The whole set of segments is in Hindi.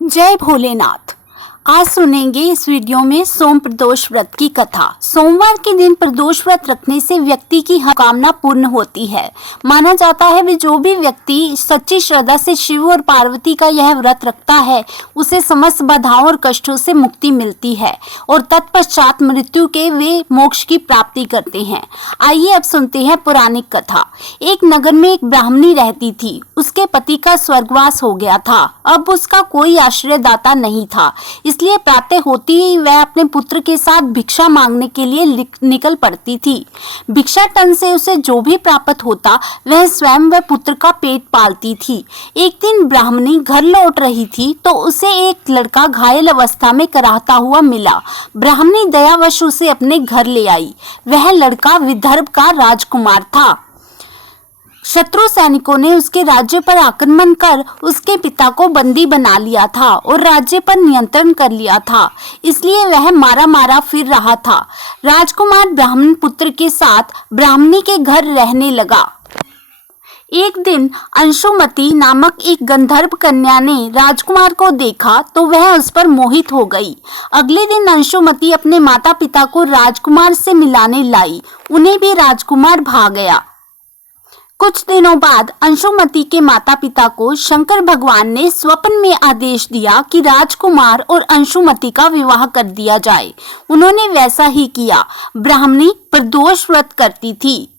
जय भोलेनाथ। आज सुनेंगे इस वीडियो में सोम प्रदोष व्रत की कथा। सोमवार के दिन प्रदोष व्रत रखने से व्यक्ति की हर कामना पूर्ण होती है। माना जाता है कि जो भी व्यक्ति सच्ची श्रद्धा से शिव और पार्वती का यह व्रत रखता है उसे समस्त बाधाओं और कष्टों से मुक्ति मिलती है और तत्पश्चात मृत्यु के वे मोक्ष की प्राप्ति करते हैं। आइए अब सुनते हैं पौराणिक कथा। एक नगर में एक ब्राह्मणी रहती थी। उसके पति का स्वर्गवास हो गया था। अब उसका कोई आश्रयदाता नहीं था, इसलिए प्रातः होती ही वह अपने पुत्र के साथ भिक्षा मांगने के लिए निकल पड़ती थी। भिक्षाटन से उसे जो भी प्राप्त होता वह स्वयं व पुत्र का पेट पालती थी। एक दिन ब्राह्मणी घर लौट रही थी तो उसे एक लड़का घायल अवस्था में कराहता हुआ मिला। ब्राह्मणी दयावश उसे अपने घर ले आई। वह लड़का विदर्भ का राजकुमार था। शत्रु सैनिकों ने उसके राज्य पर आक्रमण कर उसके पिता को बंदी बना लिया था और राज्य पर नियंत्रण कर लिया था, इसलिए वह मारा मारा फिर रहा था। राजकुमार ब्राह्मण पुत्र के साथ ब्राह्मणी के घर रहने लगा। एक दिन अंशुमती नामक एक गंधर्व कन्या ने राजकुमार को देखा तो वह उस पर मोहित हो गई। अगले दिन अंशुमती अपने माता पिता को राजकुमार से मिलाने लाई। उन्हें भी राजकुमार भा गया। कुछ दिनों बाद अंशुमती के माता पिता को शंकर भगवान ने स्वप्न में आदेश दिया कि राजकुमार और अंशुमती का विवाह कर दिया जाए। उन्होंने वैसा ही किया। ब्राह्मणी प्रदोष व्रत करती थी।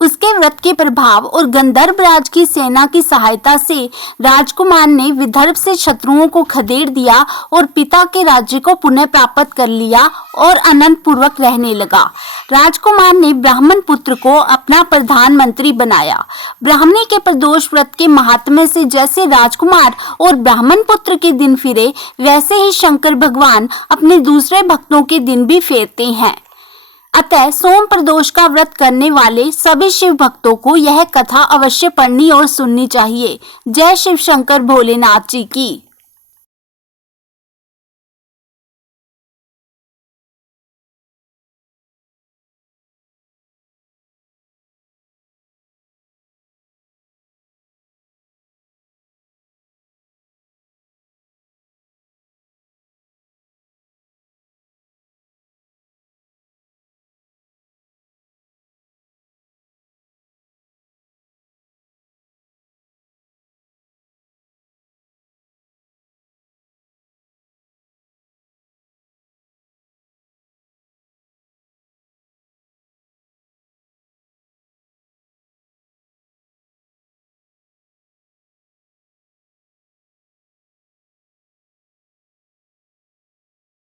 उसके व्रत के प्रभाव और गंधर्व राज की सेना की सहायता से राजकुमार ने विदर्भ से शत्रुओं को खदेड़ दिया और पिता के राज्य को पुनः प्राप्त कर लिया और आनंद पूर्वक रहने लगा। राजकुमार ने ब्राह्मण पुत्र को अपना प्रधानमंत्री बनाया। ब्राह्मणी के प्रदोष व्रत के महात्म्य से जैसे राजकुमार और ब्राह्मण पुत्र के दिन फिरे, वैसे ही शंकर भगवान अपने दूसरे भक्तों के दिन भी फेरते हैं। अतः सोम प्रदोष का व्रत करने वाले सभी शिव भक्तों को यह कथा अवश्य पढ़नी और सुननी चाहिए। जय शिव शंकर भोलेनाथ जी की।